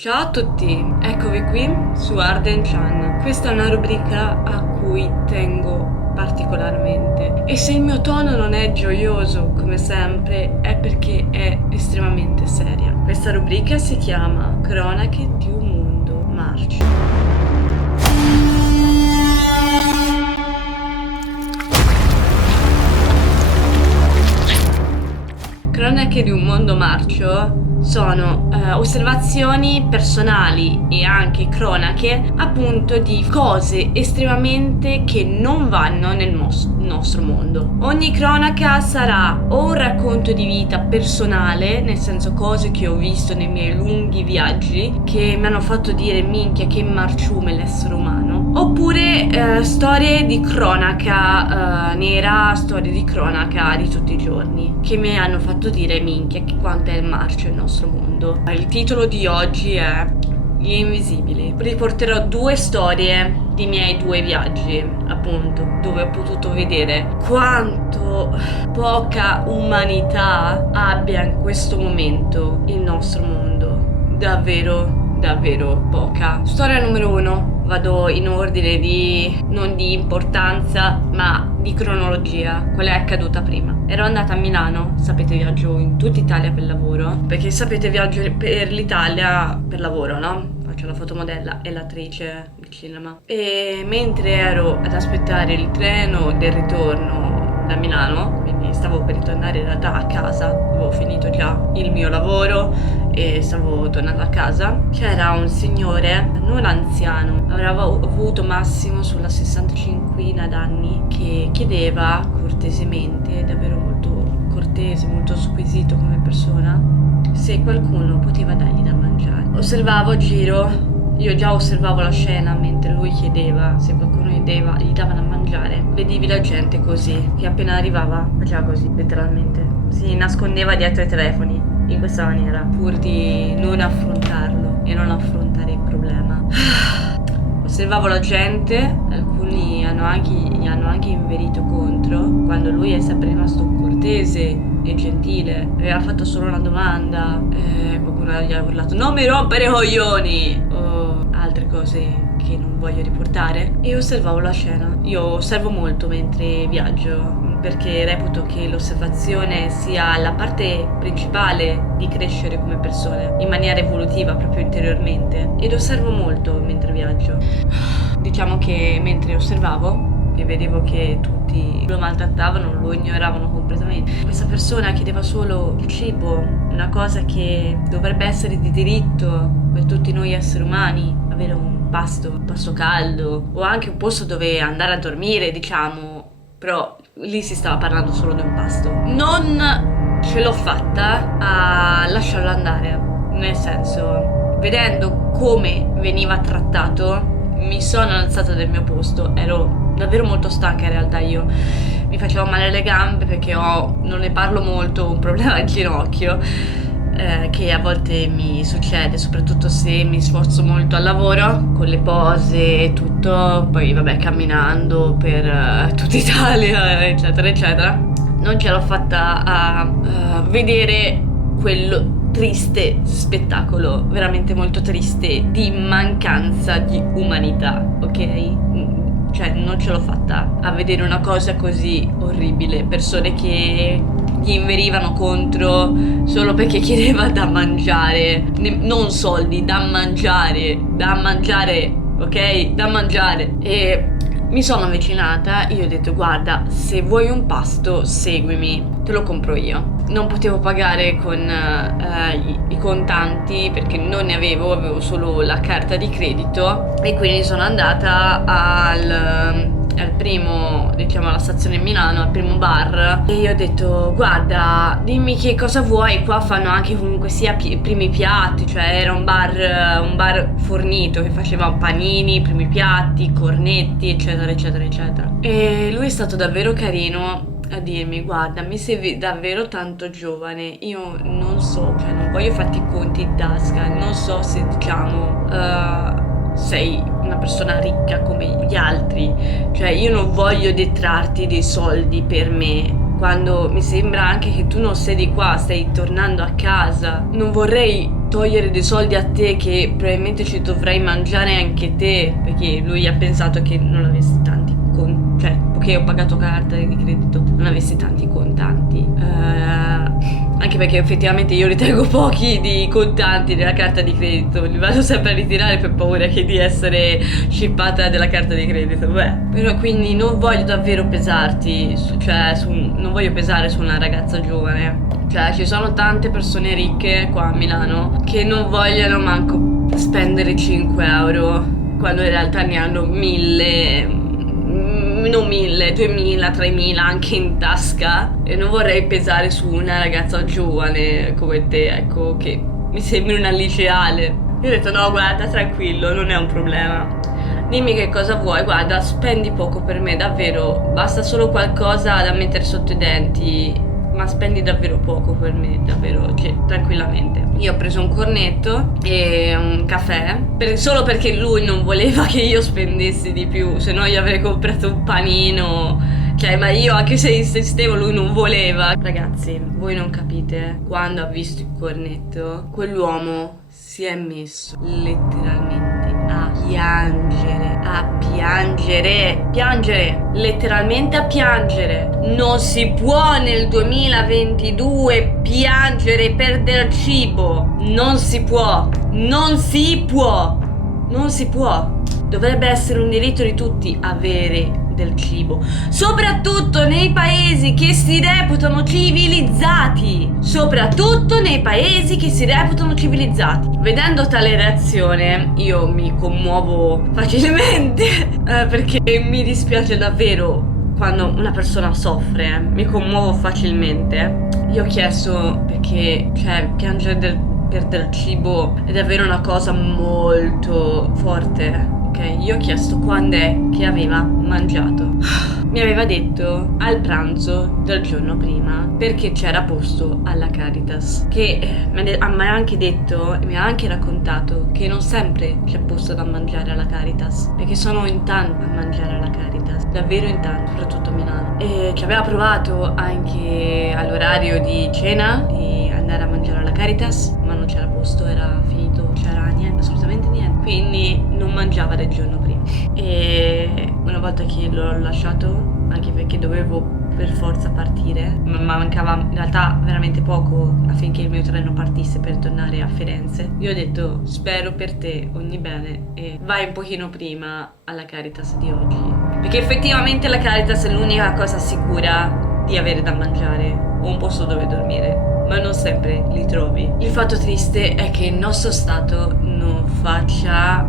Ciao a tutti, eccovi qui su Arden Chan. Questa è una rubrica a cui tengo particolarmente e se il mio tono non è gioioso come sempre è perché è estremamente seria. Questa rubrica si chiama Cronache di un mondo marcio. Cronache di un mondo marcio sono osservazioni personali e anche cronache appunto di cose estremamente che non vanno nel nostro mondo. Ogni cronaca sarà o un racconto di vita personale, nel senso cose che ho visto nei miei lunghi viaggi che mi hanno fatto dire minchia che marciume l'essere umano, oppure storie di cronaca nera, storie di cronaca di tutti i giorni che mi hanno fatto dire minchia che quanto è marcio il nostro mondo. Il titolo di oggi è Gli Invisibili. Riporterò due storie di miei due viaggi, appunto, dove ho potuto vedere quanto poca umanità abbia in questo momento il nostro mondo. Davvero poca. Storia numero 1. Vado in ordine non di importanza, ma di cronologia. Qual è accaduta prima? Ero andata a Milano, sapete viaggio in tutta Italia per lavoro, perché sapete viaggio per l'Italia per lavoro, no? Faccio la fotomodella e l'attrice di cinema. E mentre ero ad aspettare il treno del ritorno da Milano, quindi stavo per ritornare in realtà a casa, avevo finito già il mio lavoro e stavo tornando a casa, c'era un signore, non anziano, avrà avuto massimo sulla 65 d'anni, che chiedeva cortesemente, davvero molto cortese, molto squisito come persona, se qualcuno poteva dargli da mangiare. Osservavo a giro, io già osservavo la scena mentre lui chiedeva se qualcuno gli dava da mangiare. Vedevi la gente così, che appena arrivava faceva così, letteralmente. Si nascondeva dietro ai telefoni, in questa maniera, pur di non affrontarlo e non affrontare il problema. Osservavo la gente, alcuni gli hanno anche inverito contro, quando lui è sempre rimasto cortese e gentile, aveva fatto solo una domanda, qualcuno gli ha urlato non mi rompere i coglioni o altre cose che non voglio riportare, e osservavo la scena. Io osservo molto mentre viaggio perché reputo che l'osservazione sia la parte principale di crescere come persone in maniera evolutiva, proprio interiormente, ed osservo molto mentre viaggio. Diciamo che mentre osservavo e vedevo che tutti lo maltrattavano, lo ignoravano completamente, questa persona chiedeva solo il cibo, una cosa che dovrebbe essere di diritto per tutti noi esseri umani, avere un pasto caldo o anche un posto dove andare a dormire, diciamo, però lì si stava parlando solo di un pasto. Non ce l'ho fatta a lasciarlo andare, nel senso, vedendo come veniva trattato mi sono alzata dal mio posto. Ero davvero molto stanca in realtà, io mi facevo male le gambe perché non ne parlo molto, un problema al ginocchio che a volte mi succede, soprattutto se mi sforzo molto al lavoro con le pose e tutto, poi vabbè camminando per tutta Italia eccetera eccetera. Non ce l'ho fatta a vedere quello triste spettacolo, veramente molto triste, di mancanza di umanità, ok? Cioè non ce l'ho fatta a vedere una cosa così orribile, persone che gli inverivano contro solo perché chiedeva da mangiare, non soldi, da mangiare, ok? Da mangiare. E mi sono avvicinata, io ho detto guarda, se vuoi un pasto seguimi, te lo compro io. Non potevo pagare con i contanti perché non ne avevo solo la carta di credito, e quindi sono andata al primo, diciamo alla stazione Milano, al primo bar, e io ho detto guarda dimmi che cosa vuoi, qua fanno anche comunque sia primi piatti, cioè era un bar fornito che faceva panini, primi piatti, cornetti eccetera eccetera eccetera, e lui è stato davvero carino a dirmi guarda mi sei davvero tanto giovane, io non so, cioè non voglio farti i conti in tasca, non so se diciamo sei una persona ricca come gli altri, cioè io non voglio detrarti dei soldi per me, quando mi sembra anche che tu non sei di qua, stai tornando a casa, non vorrei togliere dei soldi a te che probabilmente ci dovrai mangiare anche te, perché lui ha pensato che non avessi tanti cioè, che ho pagato carta di credito, non avessi tanti contanti, anche perché effettivamente io ritengo pochi di contanti della carta di credito, li vado sempre a ritirare per paura che di essere scippata della carta di credito. Però quindi non voglio davvero pesarti, non voglio pesare su una ragazza giovane. Cioè, ci sono tante persone ricche qua a Milano che non vogliono manco spendere 5 euro quando in realtà ne hanno 1000, non 1000, 2000, 3000 anche in tasca, e non vorrei pesare su una ragazza giovane come te, ecco, che mi sembri una liceale. Io ho detto no, guarda, tranquillo, non è un problema, dimmi che cosa vuoi, guarda, spendi poco per me, davvero, basta solo qualcosa da mettere sotto i denti, ma spendi davvero poco per me, davvero, cioè, tranquillamente. Io ho preso un cornetto e un caffè, solo perché lui non voleva che io spendessi di più, se no io avrei comprato un panino, cioè, ma io anche se insistevo lui non voleva. Ragazzi, voi non capite, quando ha visto il cornetto, quell'uomo si è messo letteralmente a piangere, letteralmente a piangere. Non si può nel 2022 piangere per del cibo, non si può. Dovrebbe essere un diritto di tutti avere del cibo, soprattutto nei paesi che si reputano civilizzati. Vedendo tale reazione io mi commuovo facilmente perché mi dispiace davvero quando una persona soffre, mi commuovo facilmente. Io ho chiesto, perché piangere per del cibo è davvero una cosa molto forte. Ok, io ho chiesto quando è che aveva mangiato. Mi aveva detto al pranzo del giorno prima, perché c'era posto alla Caritas, che mi ha anche detto e mi ha anche raccontato che non sempre c'è posto da mangiare alla Caritas, perché sono in tanti a mangiare alla Caritas, davvero in tanti, soprattutto a Milano, e che aveva provato anche all'orario di cena di andare a mangiare alla Caritas, ma non c'era posto, era finito, non c'era niente, assolutamente niente, quindi non mangiava del giorno prima. E una volta che l'ho lasciato, anche perché dovevo per forza partire, ma mancava in realtà veramente poco affinché il mio treno partisse per tornare a Firenze, io ho detto spero per te ogni bene e vai un pochino prima alla Caritas di oggi, perché effettivamente la Caritas è l'unica cosa sicura di avere da mangiare o un posto dove dormire, ma non sempre li trovi. Il fatto triste è che il nostro Stato non faccia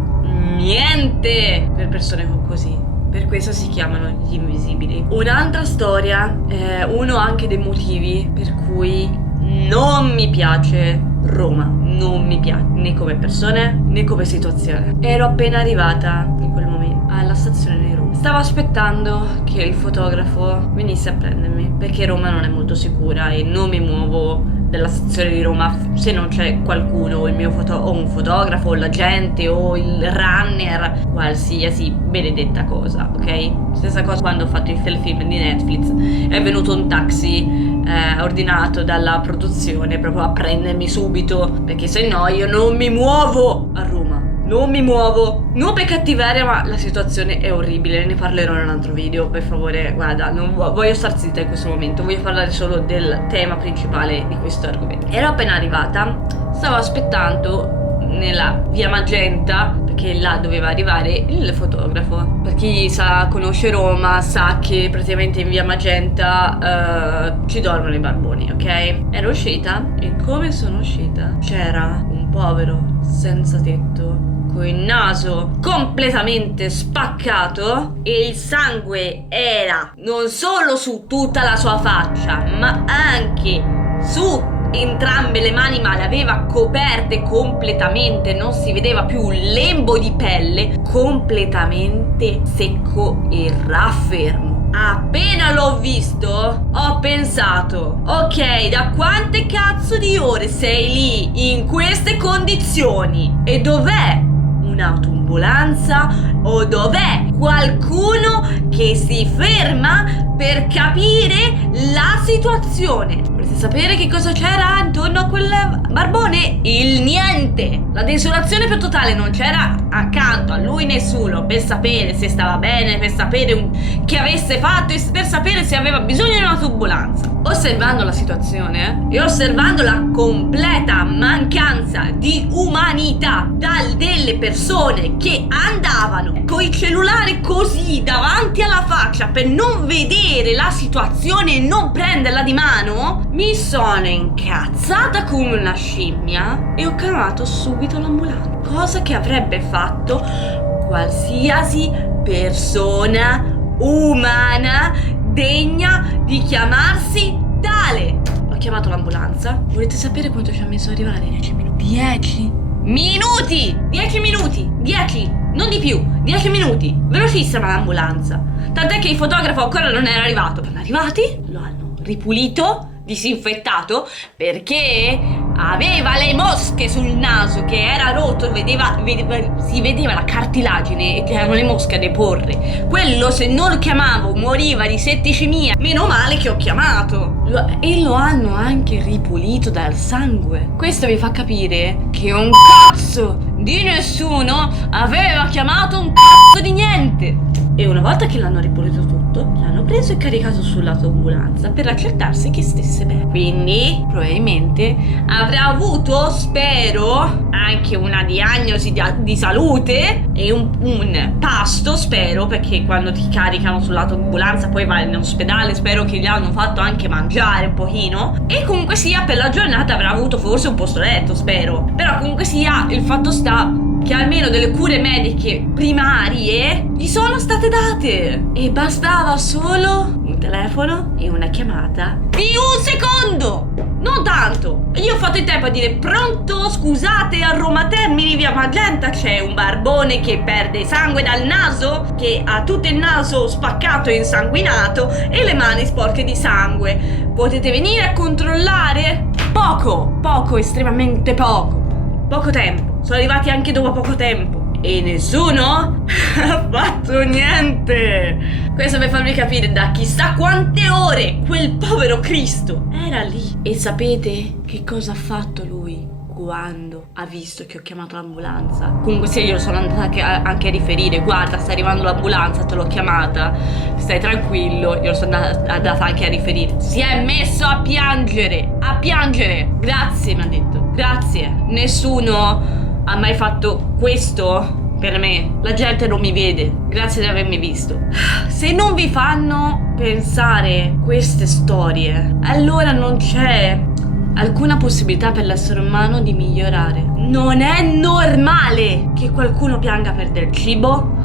niente per persone così. Per questo si chiamano gli invisibili. Un'altra storia è uno anche dei motivi per cui non mi piace Roma. Non mi piace, né come persone né come situazione. Ero appena arrivata in quel momento alla stazione di Roma. Stavo aspettando che il fotografo venisse a prendermi, perché Roma non è molto sicura e non mi muovo della stazione di Roma se non c'è qualcuno, o un fotografo, o l'agente, o il runner, qualsiasi benedetta cosa, ok? Stessa cosa quando ho fatto il telefilm di Netflix, è venuto un taxi ordinato dalla produzione proprio a prendermi subito, perché se no io non mi muovo a Roma. Non mi muovo, non per cattiveria, ma la situazione è orribile, ne parlerò in un altro video, per favore, guarda, non voglio star zitta in questo momento, voglio parlare solo del tema principale di questo argomento. Ero appena arrivata, stavo aspettando nella via Magenta, perché là doveva arrivare il fotografo. Per chi conosce Roma sa che praticamente in via Magenta ci dormono i barboni, ok? Ero uscita e come sono uscita c'era un povero senza tetto con il naso completamente spaccato e il sangue era non solo su tutta la sua faccia, ma anche su entrambe le mani, ma le aveva coperte completamente, non si vedeva più un lembo di pelle, completamente secco e raffermo. Appena l'ho visto, ho pensato, ok, da quante cazzo di ore sei lì in queste condizioni? E dov'è un'autoambulanza o dov'è qualcuno che si ferma per capire la situazione? Volete sapere che cosa c'era intorno a quel barbone? Il niente. La desolazione più totale. Non c'era accanto a lui nessuno per sapere se stava bene, per sapere che avesse fatto e per sapere se aveva bisogno di una turbolanza. Osservando la situazione e osservando la completa mancanza di umanità delle persone che andavano coi cellulari così davanti alla faccia per non vedere la situazione e non prenderla di mano, mi sono incazzata come una scimmia e ho chiamato subito l'ambulanza, cosa che avrebbe fatto qualsiasi persona umana degna di chiamarsi tale. Ho chiamato l'ambulanza. Volete sapere quanto ci ha messo ad arrivare? 10 minuti. 10 minuti! 10 minuti! 10! Non di più! 10 minuti! Velocissima l'ambulanza. Tant'è che il fotografo ancora non era arrivato. Sono arrivati, lo hanno ripulito, disinfettato, perché aveva le mosche sul naso che era rotto, si vedeva la cartilagine e che erano le mosche a deporre. Quello, se non lo chiamavo, moriva di setticemia. Meno male che ho chiamato. E lo hanno anche ripulito dal sangue. Questo vi fa capire che un cazzo di nessuno aveva chiamato un cazzo di niente. E una volta che l'hanno ripulito tutto, l'hanno preso e caricato sull'autoambulanza per accertarsi che stesse bene. Quindi probabilmente avrà avuto, spero, anche una diagnosi di salute e un pasto, spero, perché quando ti caricano sull'autoambulanza poi vai in ospedale, spero che gli hanno fatto anche mangiare un pochino. E comunque sia, per la giornata avrà avuto forse un posto letto, spero. Però comunque sia, il fatto sta che almeno delle cure mediche primarie gli sono state date e bastava solo un telefono e una chiamata di un secondo, non tanto. Io ho fatto in tempo a dire: pronto, scusate, a Roma Termini, via Magenta c'è un barbone che perde sangue dal naso, che ha tutto il naso spaccato e insanguinato e le mani sporche di sangue, potete venire a controllare? Poco, estremamente poco tempo. Sono arrivati anche dopo poco tempo e nessuno ha fatto niente. Questo per farvi capire da chissà quante ore quel povero Cristo era lì. E sapete che cosa ha fatto lui quando ha visto che ho chiamato l'ambulanza? Comunque se io sono andata anche a riferire: guarda, sta arrivando l'ambulanza, te l'ho chiamata, stai tranquillo. Io sono andata anche a riferire. Si è messo a piangere. Grazie, mi ha detto, grazie. Nessuno ha mai fatto questo per me. La gente non mi vede. Grazie di avermi visto. Se non vi fanno pensare queste storie, allora non c'è alcuna possibilità per l'essere umano di migliorare. Non è normale che qualcuno pianga per del cibo.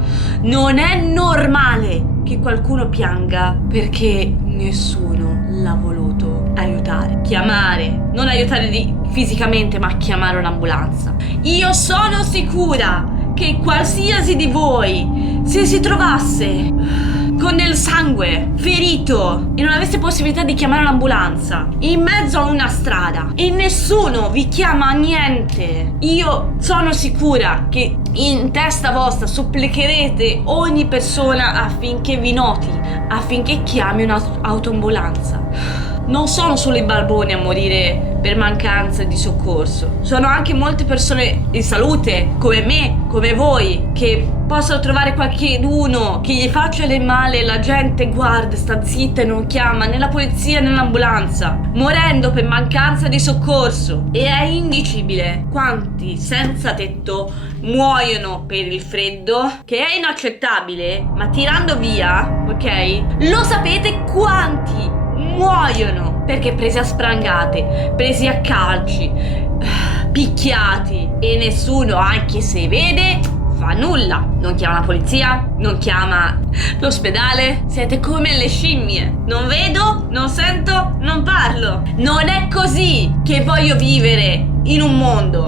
Non è normale che qualcuno pianga perché nessuno l'ha voluto aiutare. Chiamare, non aiutare fisicamente, ma chiamare un'ambulanza. Io sono sicura che qualsiasi di voi, se si trovasse con del sangue, ferito, e non avesse possibilità di chiamare un'ambulanza in mezzo a una strada e nessuno vi chiama niente, io sono sicura che in testa vostra supplicherete ogni persona affinché vi noti, affinché chiami un'autoambulanza. Non sono solo i barboni a morire per mancanza di soccorso, sono anche molte persone in salute come me, come voi, che possono trovare qualcuno che gli faccia del male e la gente guarda, sta zitta e non chiama né la polizia né l'ambulanza, morendo per mancanza di soccorso. E è indicibile quanti senza tetto muoiono per il freddo, che è inaccettabile, ma tirando via, ok? Lo sapete quanti muoiono perché presi a sprangate, presi a calci, picchiati, e nessuno, anche se vede, fa nulla. Non chiama la polizia, non chiama l'ospedale. Siete come le scimmie. Non vedo, non sento, non parlo. Non è così che voglio vivere in un mondo.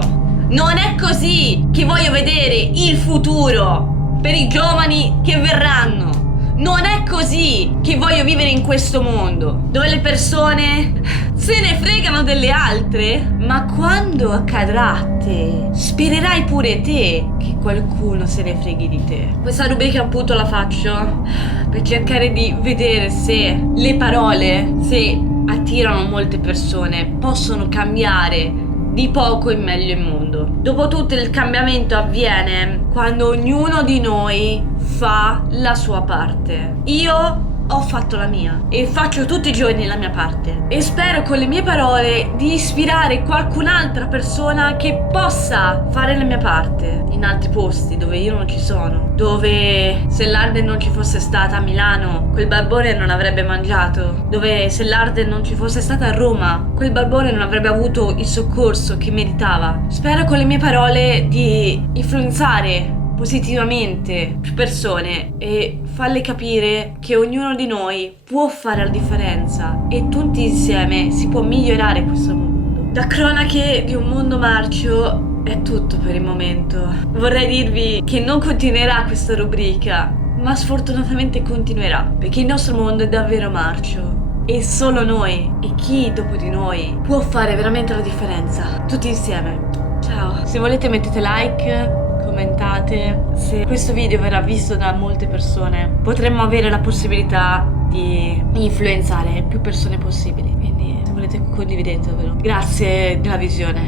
Non è così che voglio vedere il futuro per i giovani che verranno. Non è così che voglio vivere in questo mondo, dove le persone se ne fregano delle altre. Ma quando accadrà a te, spererai pure te che qualcuno se ne freghi di te. Questa rubrica appunto la faccio per cercare di vedere se le parole, se attirano molte persone, possono cambiare di poco in meglio il mondo. Dopotutto il cambiamento avviene quando ognuno di noi fa la sua parte. Io ho fatto la mia e faccio tutti i giorni la mia parte e spero con le mie parole di ispirare qualcun'altra persona che possa fare la mia parte in altri posti dove io non ci sono, dove se l'Arden non ci fosse stata a Milano quel barbone non avrebbe mangiato, dove se l'Arden non ci fosse stata a Roma quel barbone non avrebbe avuto il soccorso che meritava. Spero con le mie parole di influenzare positivamente più persone e farle capire che ognuno di noi può fare la differenza e tutti insieme si può migliorare questo mondo. Da cronache di un mondo marcio è tutto per il momento. Vorrei dirvi che non continuerà questa rubrica, ma sfortunatamente continuerà, perché il nostro mondo è davvero marcio e solo noi e chi dopo di noi può fare veramente la differenza, tutti insieme. Ciao, se volete mettete like, commentate. Se questo video verrà visto da molte persone potremmo avere la possibilità di influenzare più persone possibili, quindi se volete condividetelo. Grazie della visione.